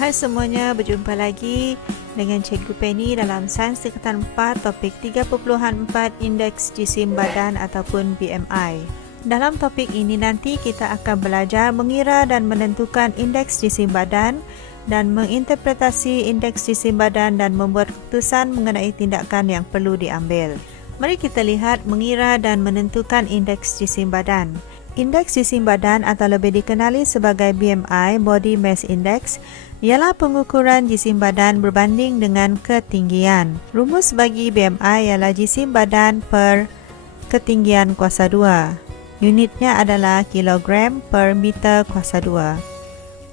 Hai semuanya, berjumpa lagi dengan Cikgu Penny dalam Sains Tingkatan 4 topik 3.4 Indeks Jisim Badan ataupun BMI. Dalam topik ini nanti kita akan belajar mengira dan menentukan indeks jisim badan dan menginterpretasi indeks jisim badan dan membuat keputusan mengenai tindakan yang perlu diambil. Mari kita lihat mengira dan menentukan indeks jisim badan. Indeks jisim badan atau lebih dikenali sebagai BMI, Body Mass Index, ialah pengukuran jisim badan berbanding dengan ketinggian. Rumus bagi BMI ialah jisim badan per ketinggian kuasa 2. Unitnya adalah kilogram per meter kuasa 2.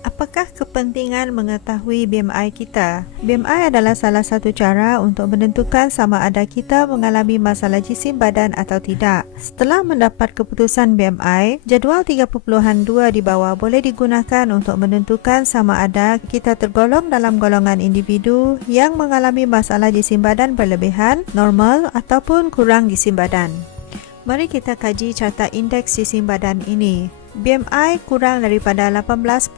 Apakah kepentingan mengetahui BMI kita? BMI adalah salah satu cara untuk menentukan sama ada kita mengalami masalah jisim badan atau tidak. Setelah mendapat keputusan BMI, jadual 3.2 di bawah boleh digunakan untuk menentukan sama ada kita tergolong dalam golongan individu yang mengalami masalah jisim badan berlebihan, normal ataupun kurang jisim badan. Mari kita kaji carta indeks jisim badan ini. BMI kurang daripada 18.5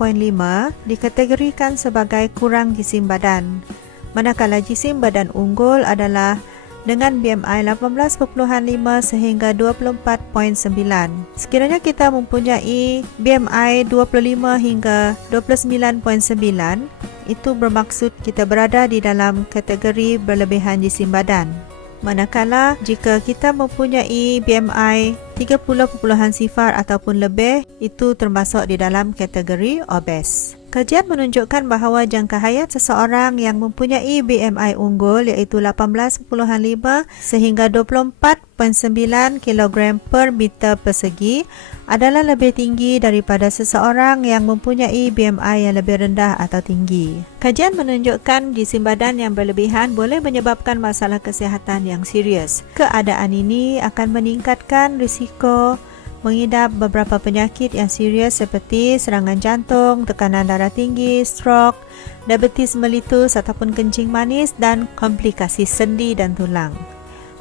dikategorikan sebagai kurang jisim badan. Manakala jisim badan unggul adalah dengan BMI 18.5 sehingga 24.9. Sekiranya kita mempunyai BMI 25 hingga 29.9, itu bermaksud kita berada di dalam kategori berlebihan jisim badan. Manakala jika kita mempunyai BMI 30.0 ataupun lebih, itu termasuk di dalam kategori obes. Kajian menunjukkan bahawa jangka hayat seseorang yang mempunyai BMI unggul iaitu 18.5 sehingga 24.9 kg per meter persegi adalah lebih tinggi daripada seseorang yang mempunyai BMI yang lebih rendah atau tinggi. Kajian menunjukkan jisim badan yang berlebihan boleh menyebabkan masalah kesihatan yang serius. Keadaan ini akan meningkatkan risiko mengidap beberapa penyakit yang serius seperti serangan jantung, tekanan darah tinggi, stroke, diabetes mellitus ataupun kencing manis dan komplikasi sendi dan tulang.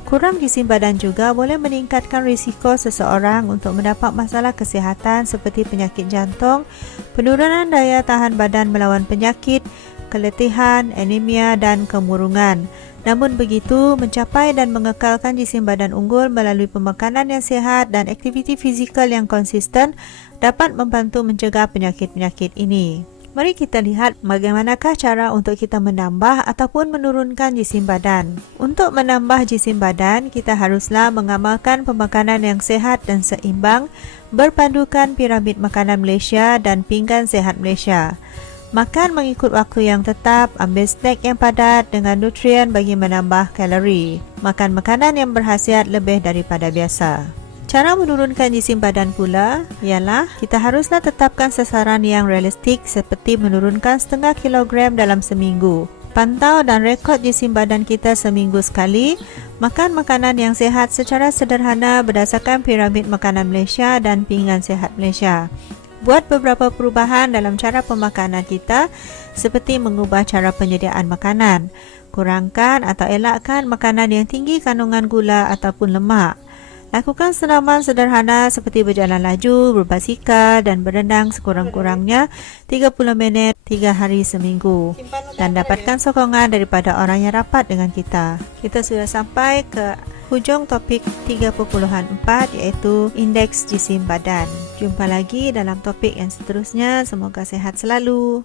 Kurang jisim badan juga boleh meningkatkan risiko seseorang untuk mendapat masalah kesihatan seperti penyakit jantung, penurunan daya tahan badan melawan penyakit, keletihan, anemia dan kemurungan. Namun begitu, mencapai dan mengekalkan jisim badan unggul melalui pemakanan yang sihat dan aktiviti fizikal yang konsisten dapat membantu mencegah penyakit-penyakit ini. Mari kita lihat bagaimanakah cara untuk kita menambah ataupun menurunkan jisim badan. Untuk menambah jisim badan, kita haruslah mengamalkan pemakanan yang sihat dan seimbang berpandukan piramid makanan Malaysia dan pinggan sihat Malaysia. Makan mengikut waktu yang tetap, ambil snack yang padat dengan nutrien bagi menambah kalori. Makan makanan yang berkhasiat lebih daripada biasa. Cara menurunkan jisim badan pula ialah kita haruslah tetapkan sasaran yang realistik seperti menurunkan setengah kilogram dalam seminggu. Pantau dan rekod jisim badan kita seminggu sekali. Makan makanan yang sihat secara sederhana berdasarkan piramid makanan Malaysia dan pinggan sihat Malaysia. Buat beberapa perubahan dalam cara pemakanan kita seperti mengubah cara penyediaan makanan. Kurangkan atau elakkan makanan yang tinggi kandungan gula ataupun lemak. Lakukan senaman sederhana seperti berjalan laju, berbasikal dan berenang sekurang-kurangnya 30 minit 3 hari seminggu. Dan dapatkan sokongan daripada orang yang rapat dengan kita. Kita sudah sampai ke hujung topik 3.4 iaitu indeks jisim badan. Jumpa lagi dalam topik yang seterusnya. Semoga sehat selalu.